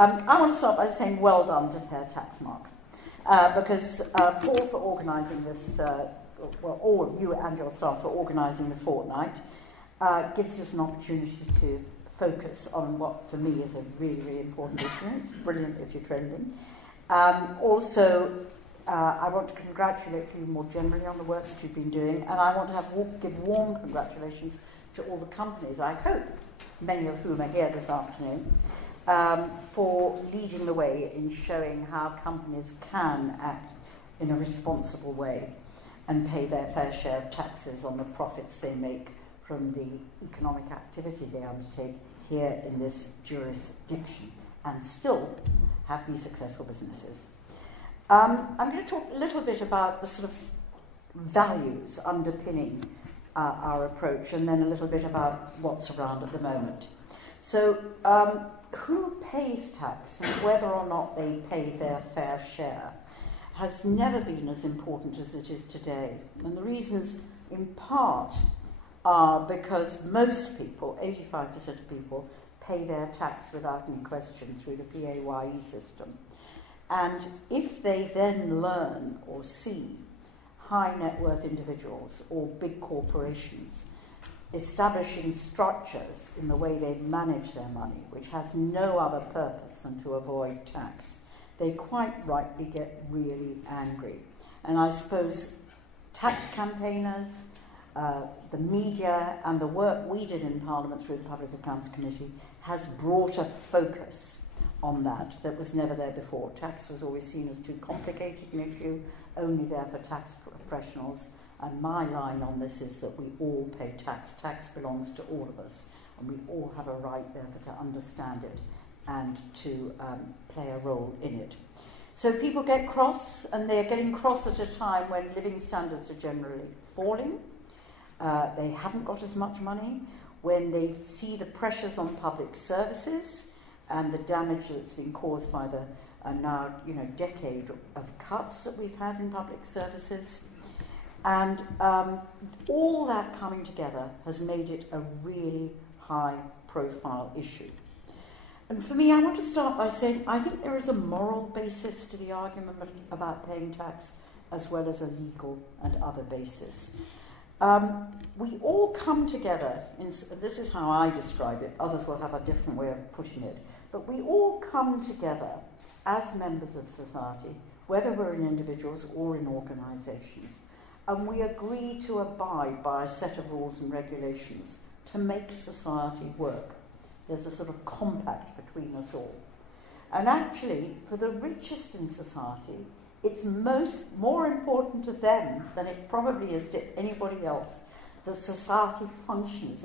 I want to start by saying well done to Fair Tax Mark, because Paul for organising this, well, all of you and your staff for organising the fortnight, gives us an opportunity to focus on what, for me, is a really, really important issue. It's brilliant if you're trending. Also, I want to congratulate you more generally on the work that you've been doing, and I want to give warm congratulations to all the companies, I hope, many of whom are here this afternoon, for leading the way in showing how companies can act in a responsible way and pay their fair share of taxes on the profits they make from the economic activity they undertake here in this jurisdiction, and still have these successful businesses. I'm going to talk a little bit about the sort of values underpinning our approach, and then a little bit about what's around at the moment. So, who pays tax and whether or not they pay their fair share has never been as important as it is today. And the reasons, in part, are because most people, 85% of people, pay their tax without any question through the PAYE system. And if they then learn or see high net worth individuals or big corporations establishing structures in the way they manage their money, which has no other purpose than to avoid tax, they quite rightly get really angry. And I suppose tax campaigners, the media, and the work we did in Parliament through the Public Accounts Committee has brought a focus on that was never there before. Tax was always seen as too complicated an issue, only there for tax professionals. And my line on this is that we all pay tax. Tax belongs to all of us, and we all have a right, therefore, to understand it and to play a role in it. So people get cross, and they're getting cross at a time when living standards are generally falling. They haven't got as much money. When they see the pressures on public services and the damage that's been caused by the now, decade of cuts that we've had in public services. And all that coming together has made it a really high-profile issue. And for me, I want to start by saying I think there is a moral basis to the argument about paying tax, as well as a legal and other basis. We all come together, this is how I describe it, others will have a different way of putting it, but we all come together as members of society, whether we're in individuals or in organisations, and we agree to abide by a set of rules and regulations to make society work. There's a sort of compact between us all. And actually, for the richest in society, it's more important to them than it probably is to anybody else that society functions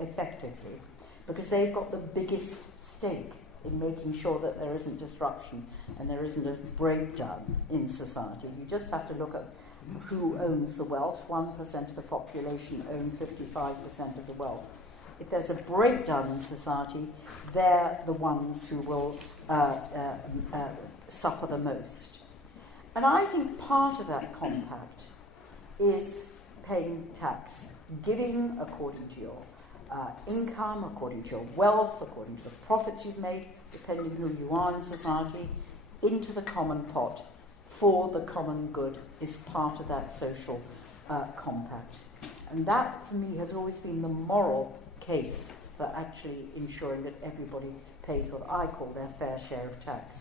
effectively, because they've got the biggest stake in making sure that there isn't disruption and there isn't a breakdown in society. You just have to look at who owns the wealth. 1% of the population own 55% of the wealth. If there's a breakdown in society, they're the ones who will suffer the most. And I think part of that compact is paying tax, giving according to your income, according to your wealth, according to the profits you've made, depending who you are in society, into the common pot for the common good is part of that social compact. And that, for me, has always been the moral case for actually ensuring that everybody pays what I call their fair share of tax.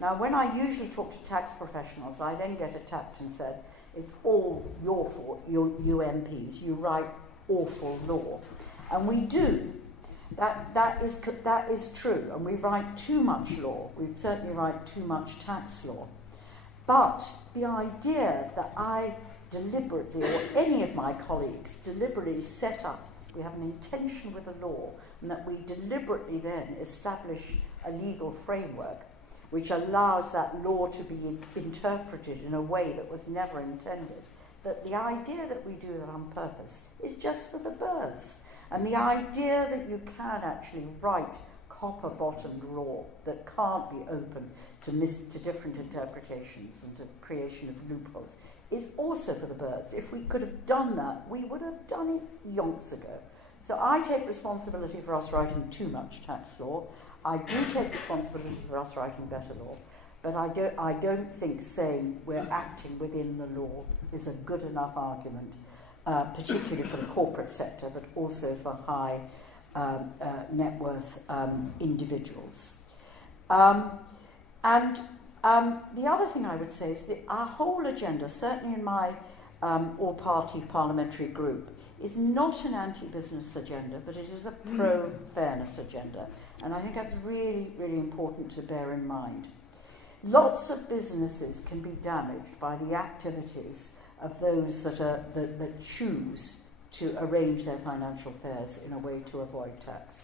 Now, when I usually talk to tax professionals, I then get attacked and said, it's all your fault, you MPs, you write awful law. And we do. That is true, and we write too much law. We certainly write too much tax law. But the idea that I deliberately, or any of my colleagues, deliberately set up, we have an intention with the law, and that we deliberately then establish a legal framework which allows that law to be interpreted in a way that was never intended, that the idea that we do that on purpose is just for the birds. And the idea that you can actually write copper-bottomed law that can't be open to different interpretations and to creation of loopholes is also for the birds. If we could have done that, we would have done it yonks ago. So I take responsibility for us writing too much tax law. I do take responsibility for us writing better law, but I don't think saying we're acting within the law is a good enough argument, particularly for the corporate sector, but also for high net worth individuals. The other thing I would say is that our whole agenda, certainly in my all-party parliamentary group, is not an anti-business agenda, but it is a pro-fairness agenda. And I think that's really, really important to bear in mind. Lots of businesses can be damaged by the activities of those that choose to arrange their financial affairs in a way to avoid tax.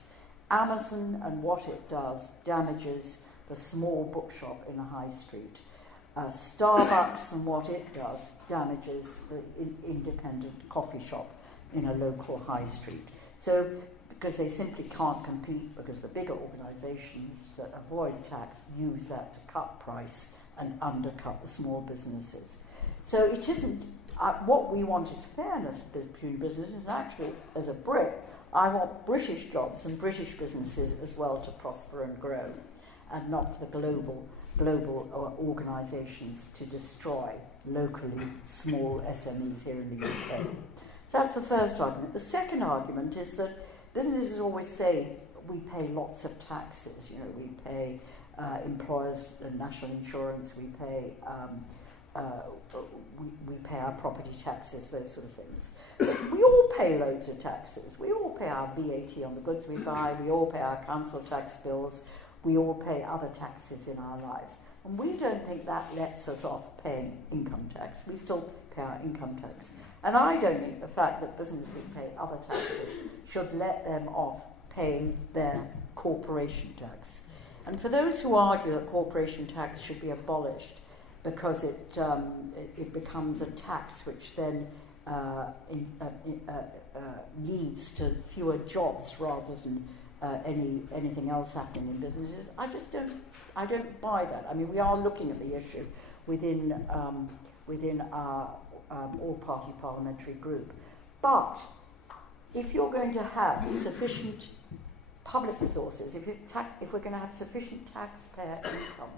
Amazon and what it does damages the small bookshop in the high street. Starbucks and what it does damages the independent coffee shop in a local high street. So, because they simply can't compete, because the bigger organisations that avoid tax use that to cut price and undercut the small businesses. So it isn't, what we want is fairness between businesses, and actually, as a Brit, I want British jobs and British businesses as well to prosper and grow, and not for the global organisations to destroy locally small SMEs here in the UK. So that's the first argument. The second argument is that businesses always say we pay lots of taxes. You know, we pay employers national insurance, we pay our property taxes, those sort of things. But we all pay loads of taxes. We all pay our VAT on the goods we buy. We all pay our council tax bills. We all pay other taxes in our lives. And we don't think that lets us off paying income tax. We still pay our income tax. And I don't think the fact that businesses pay other taxes should let them off paying their corporation tax. And for those who argue that corporation tax should be abolished because it becomes a tax which then leads to fewer jobs rather than anything else happening in businesses, I don't buy that. I mean, we are looking at the issue within our all-party parliamentary group. But if you're going to have sufficient public resources, if we're going to have sufficient taxpayer income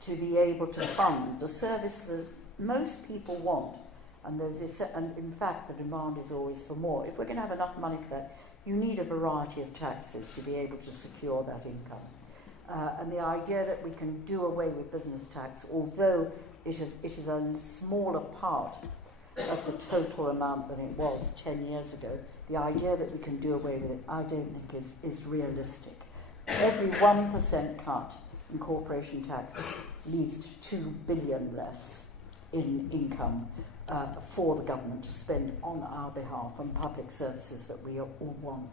to be able to fund the service that most people want, and in fact the demand is always for more, if we're going to have enough money for that, you need a variety of taxes to be able to secure that income. And the idea that we can do away with business tax, although it is a smaller part of the total amount than it was 10 years ago, the idea that we can do away with it, I don't think is realistic. Every 1% cut in corporation tax leads to 2 billion less in income for the government to spend on our behalf on public services that we all want.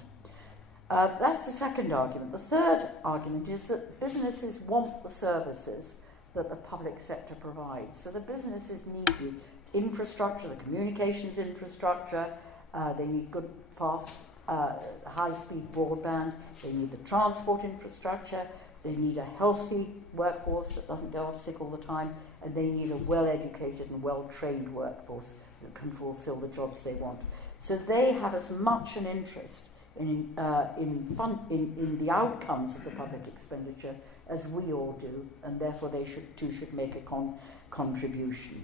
That's the second argument. The third argument is that businesses want the services that the public sector provides. So the businesses need the infrastructure, the communications infrastructure, they need good, fast, high-speed broadband, they need the transport infrastructure, they need a healthy workforce that doesn't go off sick all the time, and they need a well-educated and well-trained workforce that can fulfill the jobs they want. So they have as much an interest in the outcomes of the public expenditure as we all do, and therefore they should make a contribution.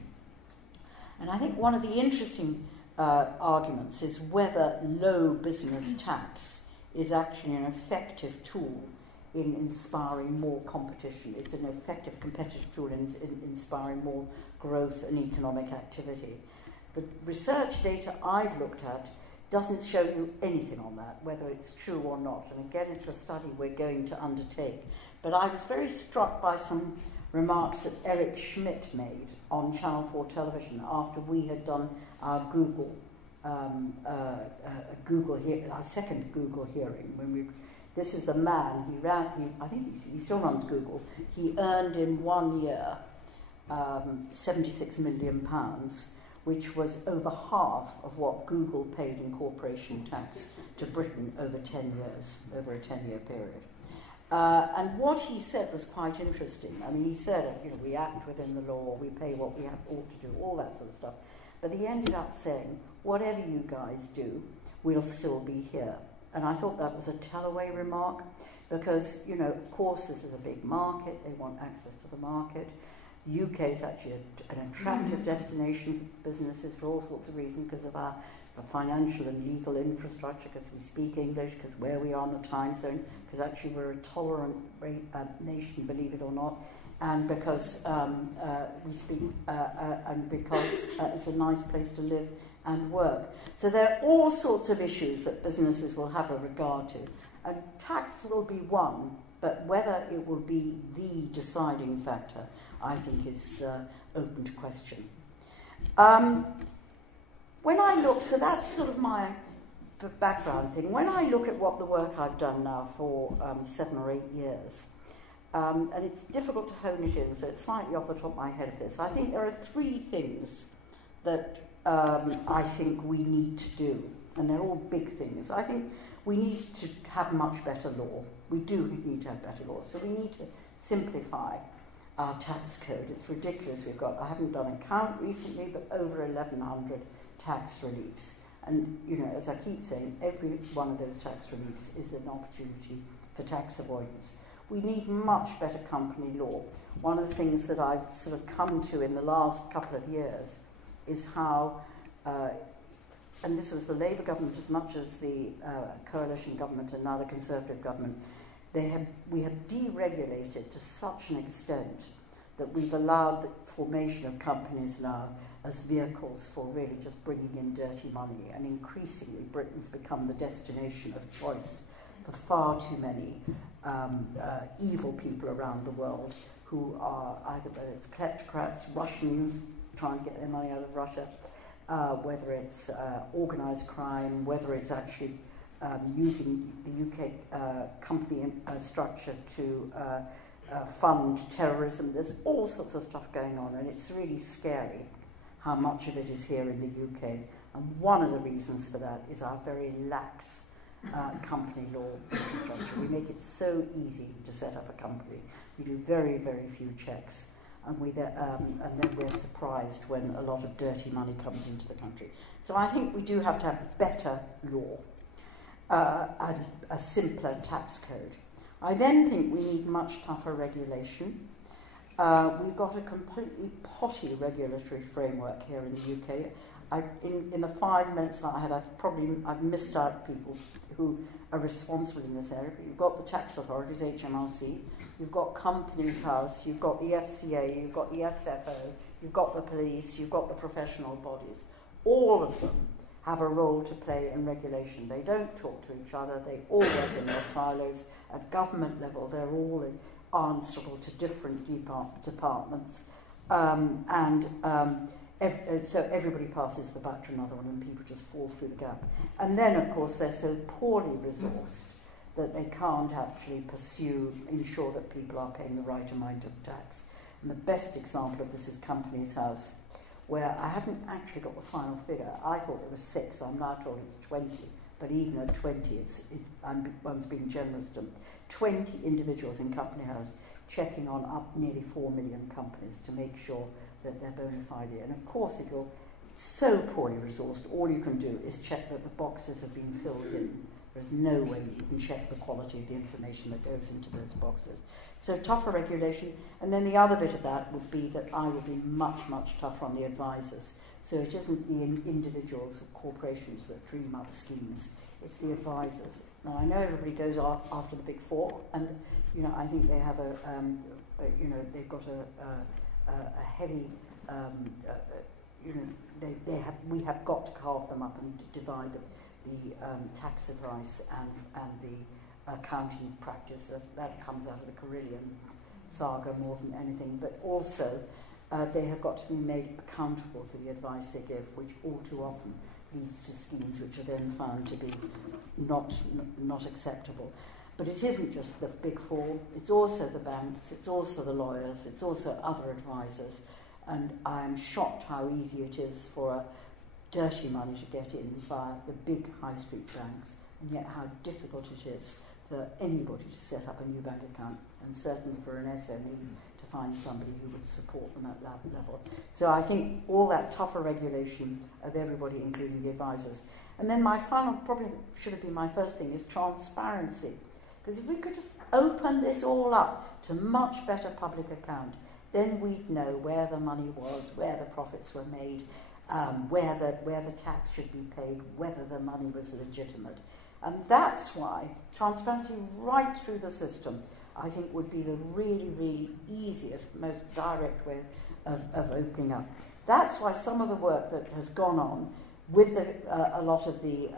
And I think one of the interesting arguments is whether low business tax is actually an effective tool in inspiring more competition. It's an effective competitive tool in inspiring more growth and economic activity. The research data I've looked at doesn't show you anything on that, whether it's true or not. And again, it's a study we're going to undertake. But I was very struck by some remarks that Eric Schmidt made on Channel 4 television after we had done our our second Google hearing. This is the man, I think he still runs Google. He earned in 1 year £76 million, which was over half of what Google paid in corporation tax to Britain over 10 years, over a 10-year period. And what he said was quite interesting. I mean, he said, we act within the law, we pay what we ought to do, all that sort of stuff. But he ended up saying, whatever you guys do, we'll still be here. And I thought that was a tell-away remark, because, you know, of course this is a big market, they want access to the market. The UK is actually an attractive destination for businesses for all sorts of reasons, because of our financial and legal infrastructure, because we speak English, because where we are in the time zone, because actually we're a tolerant nation, believe it or not, and because we speak, and because it's a nice place to live and work. So there are all sorts of issues that businesses will have a regard to, and tax will be one, but whether it will be the deciding factor, I think, is open to question. When I look, so that's sort of my background thing. When I look at what the work I've done now for 7 or 8 years, and it's difficult to hone it in, so it's slightly off the top of my head of this, I think there are 3 things that I think we need to do, and they're all big things. I think we need to have much better law. We do need to have better law. So we need to simplify our tax code. It's ridiculous. I haven't done a count recently, but over 1,100 tax reliefs. And, you know, as I keep saying, every one of those tax reliefs is an opportunity for tax avoidance. We need much better company law. One of the things that I've sort of come to in the last couple of years is how, and this was the Labour government as much as the coalition government and now the Conservative government, we have deregulated to such an extent that we've allowed the formation of companies now as vehicles for really just bringing in dirty money, and increasingly Britain's become the destination of choice for far too many evil people around the world who are either, whether it's kleptocrats, Russians trying to get their money out of Russia, whether it's organised crime, whether it's actually using the UK company structure to fund terrorism. There's all sorts of stuff going on, and it's really scary how much of it is here in the UK. And one of the reasons for that is our very lax company law infrastructure. We make it so easy to set up a company. We do very, very few checks, and then we're surprised when a lot of dirty money comes into the country. So I think we do have to have better law and a simpler tax code. I then think we need much tougher regulation. We've got a completely potty regulatory framework here in the UK. In the 5 minutes that I had, I've missed out people who are responsible in this area. But you've got the tax authorities, HMRC, you've got Companies House, you've got the FCA, you've got the SFO, you've got the police, you've got the professional bodies. All of them have a role to play in regulation. They don't talk to each other, they all work in their silos. At government level, they're all answerable to different departments, so everybody passes the buck to another one and people just fall through the gap. And then, of course, they're so poorly resourced that they can't actually ensure that people are paying the right amount of tax. And the best example of this is Companies House, where I haven't actually got the final figure. I thought it was 6, I'm now told it's 20. But even at 20, one's being generous to them. 20 individuals in Company House checking on up nearly 4 million companies to make sure that they're bona fide. And of course, if you're so poorly resourced, all you can do is check that the boxes have been filled in. There's no way you can check the quality of the information that goes into those boxes. So tougher regulation. And then the other bit of that would be that I would be much, much tougher on the advisors. So it isn't the individuals or corporations that dream up schemes, it's the advisors. Now I know everybody goes after the big 4, and you know I think they have they've got a heavy we have got to carve them up and divide the tax advice and the accounting practice that comes out of the Carillion saga more than anything, but also they have got to be made accountable for the advice they give, which all too often leads to schemes which are then found to be not acceptable. But it isn't just the big 4, it's also the banks, it's also the lawyers, it's also other advisors, and I'm shocked how easy it is for dirty money to get in via the big high street banks, and yet how difficult it is for anybody to set up a new bank account, and certainly for an SME to find somebody who would support them at that level. So I think all that tougher regulation of everybody, including the advisors. And then my final, probably should have been my first thing, is transparency. Because if we could just open this all up to much better public account, then we'd know where the money was, where the profits were made, where the tax should be paid, whether the money was legitimate. And that's why transparency right through the system, I think, would be the really, really easiest, most direct way of opening up. That's why some of the work that has gone on with a lot of the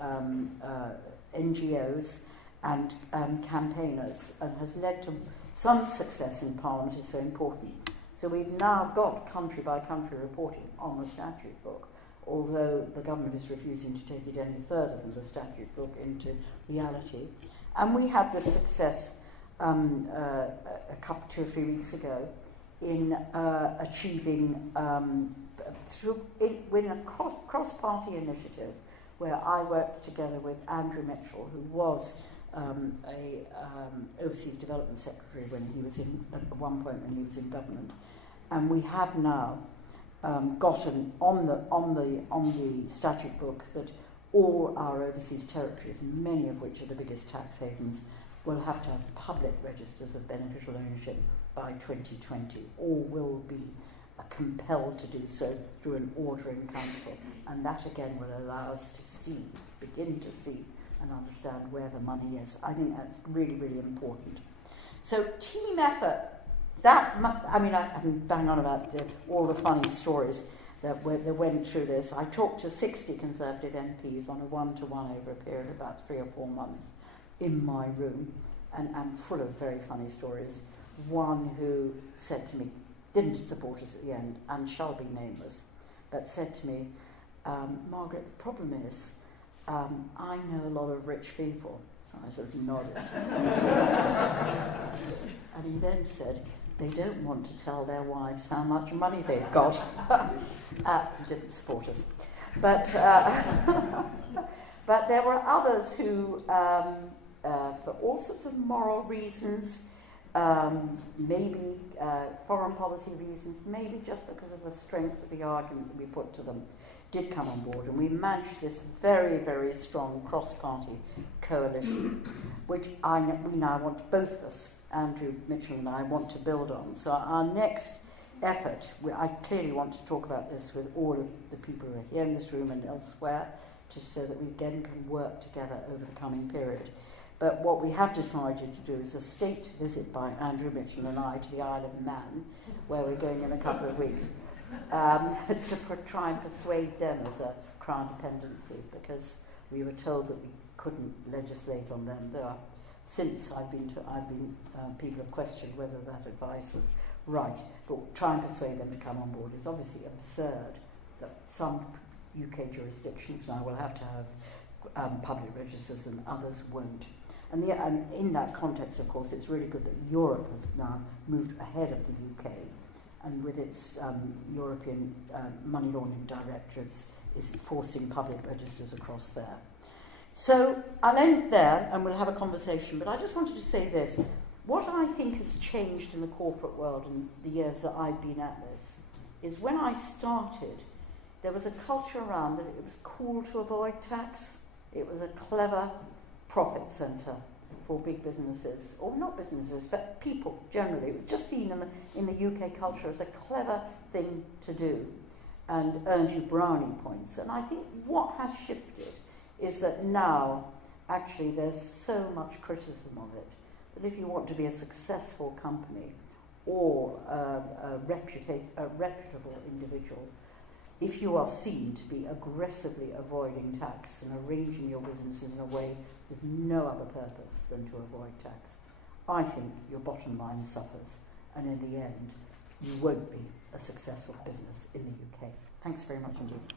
NGOs and campaigners and has led to some success in Parliament is so important. So we've now got country-by-country reporting on the statute book, although the government is refusing to take it any further than the statute book into reality. And we had this success a couple, 2 or 3 weeks ago in achieving with a cross-party initiative where I worked together with Andrew Mitchell, who was Overseas Development Secretary when he was at one point when he was in government, and we have now gotten on the statute book that all our overseas territories, many of which are the biggest tax havens, will have to have public registers of beneficial ownership by 2020, or will be compelled to do so through an order in council. And that again will allow us to begin to see and understand where the money is. I think that's really, really important. So team effort, I can bang on about all the funny stories that went through this. I talked to 60 Conservative MPs on a one-to-one over a period of about 3 or 4 months in my room, and full of very funny stories. One who said to me, didn't support us at the end, and shall be nameless, but said to me, Margaret, the problem is, I know a lot of rich people. So I sort of nodded. And he then said, they don't want to tell their wives how much money they've got. He didn't support us. But there were others who, for all sorts of moral reasons, maybe foreign policy reasons, maybe just because of the strength of the argument that we put to them, did come on board. And we managed this very, very strong cross-party coalition, which we now want, both of us, Andrew Mitchell and I, want to build on. So our next effort, I clearly want to talk about this with all of the people who are here in this room and elsewhere, so that we again can work together over the coming period. But what we have decided to do is a state visit by Andrew Mitchell and I to the Isle of Man, where we're going in a couple of weeks, to try and persuade them as a crown dependency, because we were told that we couldn't legislate on them. Since people have questioned whether that advice was right, but try and persuade them to come on board is obviously absurd. That some UK jurisdictions now will have to have public registers and others won't. And in that context, of course, it's really good that Europe has now moved ahead of the UK, and with its European money laundering directives is forcing public registers across there. So I'll end there and we'll have a conversation, but I just wanted to say this. What I think has changed in the corporate world in the years that I've been at this is when I started, there was a culture around that it was cool to avoid tax. It was a clever profit centre for big businesses, or not businesses, but people generally. It was just seen in the UK culture as a clever thing to do and earned you brownie points. And I think what has shifted is that now, actually, there's so much criticism of it, that if you want to be a successful company or a reputable individual, if you are seen to be aggressively avoiding tax and arranging your business in a way with no other purpose than to avoid tax, I think your bottom line suffers, and in the end, you won't be a successful business in the UK. Thanks very much indeed.